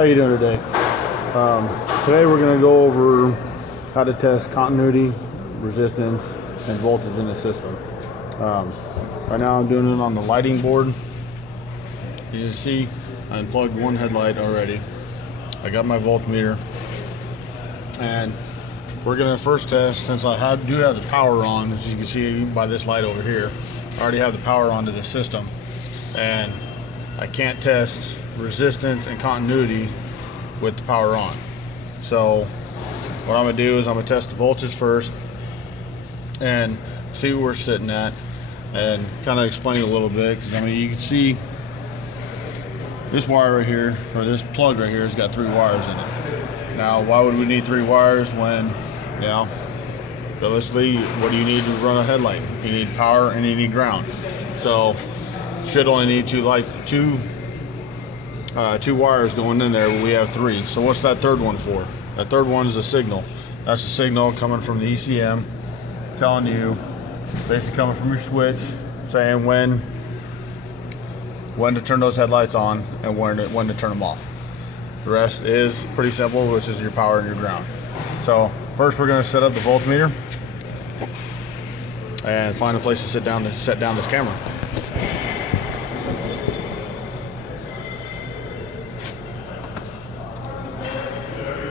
How you doing today? Today we're going to go over how to test continuity, resistance, and voltage in the system. Right now I'm doing it on the lighting board. You can see I unplugged one headlight already. I got my voltmeter, and we're going to first test, since I do have the power on, as you can see by this light over here. I already have the power onto the system, and I can't test resistance and continuity with the power on. So what I'm going to do is I'm going to test the voltage first and see where we're sitting at, and kind of explain a little bit, because I mean, you can see this wire right here, or this plug right here, has got 3 wires in it. Now, why would we need 3 wires when, you know, realistically, what do you need to run a headlight? You need power and you need ground. So should only need two wires going in there, but we have 3. So what's that third one for? That third one is a signal. That's a signal coming from the ECM, telling you, basically coming from your switch, saying when to turn those headlights on and when to turn them off. The rest is pretty simple, which is your power and your ground. So first we're going to set up the voltmeter and find a place to set down this camera.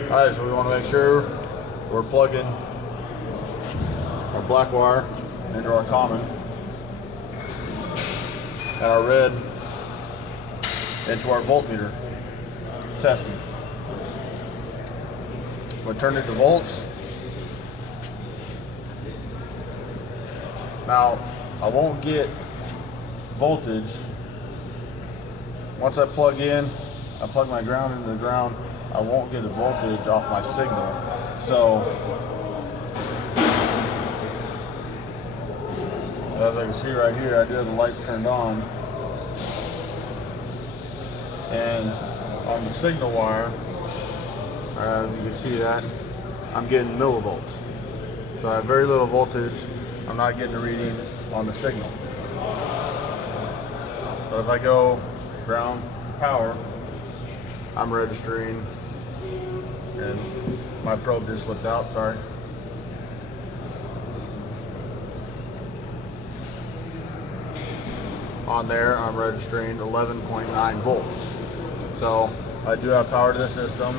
Alright, so we want to make sure we're plugging our black wire into our common and our red into our voltmeter testing. We'll turn it to volts. Now, I won't get voltage. Once I plug my ground into the ground, I won't get the voltage off my signal. So, as I can see right here, I do have the lights turned on. And on the signal wire, as you can see that, I'm getting millivolts. So I have very little voltage. I'm not getting a reading on the signal. But if I go ground to power, I'm registering, and my probe just slipped out, sorry. On there, I'm registering 11.9 volts. So I do have power to the system,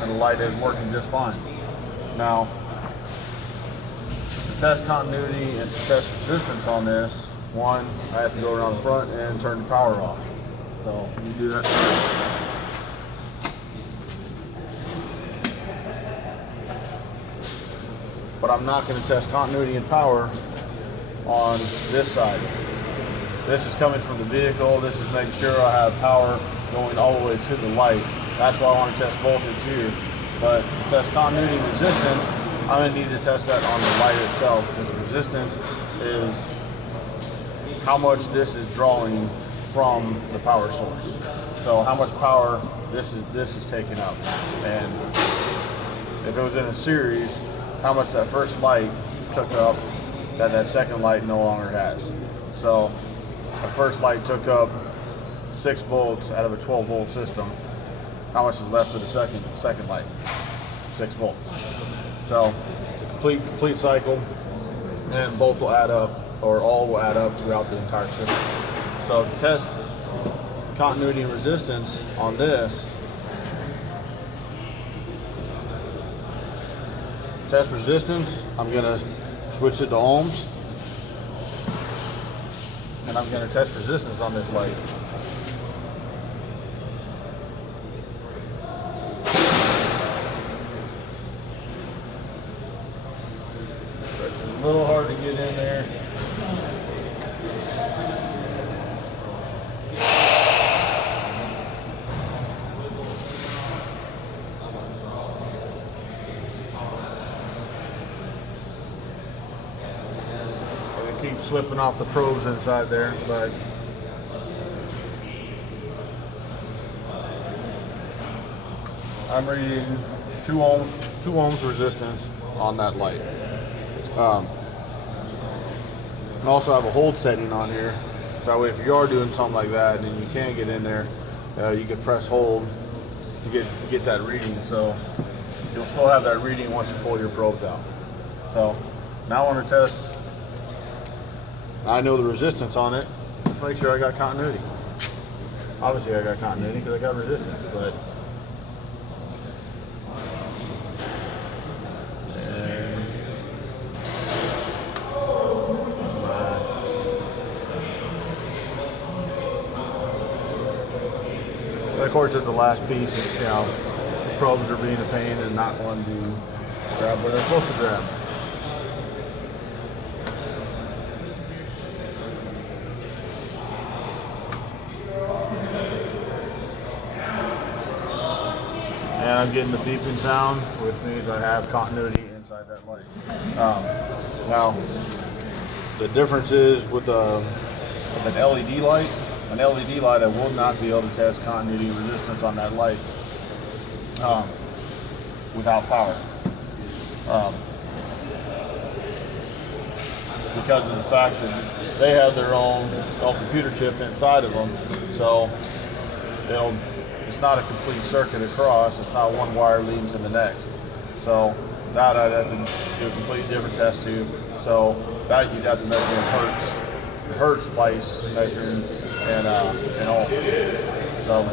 and the light is working just fine. Now, to test continuity and to test resistance on this, one, I have to go around the front and turn the power off. So you do that first. But I'm not going to test continuity and power on this side. This is coming from the vehicle. This is making sure I have power going all the way to the light. That's why I want to test voltage here. But to test continuity and resistance, I'm going to need to test that on the light itself, because resistance is how much this is drawing from the power source. So how much power this is taking up. And if it was in a series, how much that first light took up that second light no longer has. So the first light took up 6 volts out of a 12 volt system. How much is left for the second light? 6 volts. So complete cycle, and both will add up, or all will add up throughout the entire system. So to test continuity and resistance on this, test resistance, I'm going to switch it to ohms, and I'm going to test resistance on this light. It's a little hard to get in there. Keep slipping off the probes inside there, but I'm reading 2 ohms resistance on that light. I also have a hold setting on here, so that way if you are doing something like that and you can't get in there, you can press hold to get that reading. So you'll still have that reading once you pull your probes out. So now I want to test. I know the resistance on it. Let's make sure I got continuity. Obviously I got continuity because I got resistance, but of course, at the last piece, you know, probes are being a pain and not wanting to grab where they're supposed to grab. And I'm getting the beeping sound, which means I have continuity inside that light. Now, the difference is with an LED light. An LED light, I will not be able to test continuity and resistance on that light without power. Because of the fact that they have their own computer chip inside of them, so it's not a complete circuit across. It's not one wire leading to the next. So that I'd have to do a completely different test tube. So that you'd have to measure in hertz splice measuring and all. So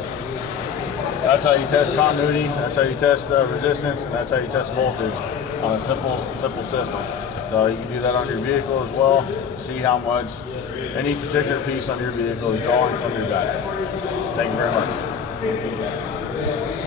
that's how you test continuity. That's how you test resistance, and that's how you test voltage on a simple system. So you can do that on your vehicle as well. See how much any particular piece on your vehicle is drawing from your battery. Thank you very much.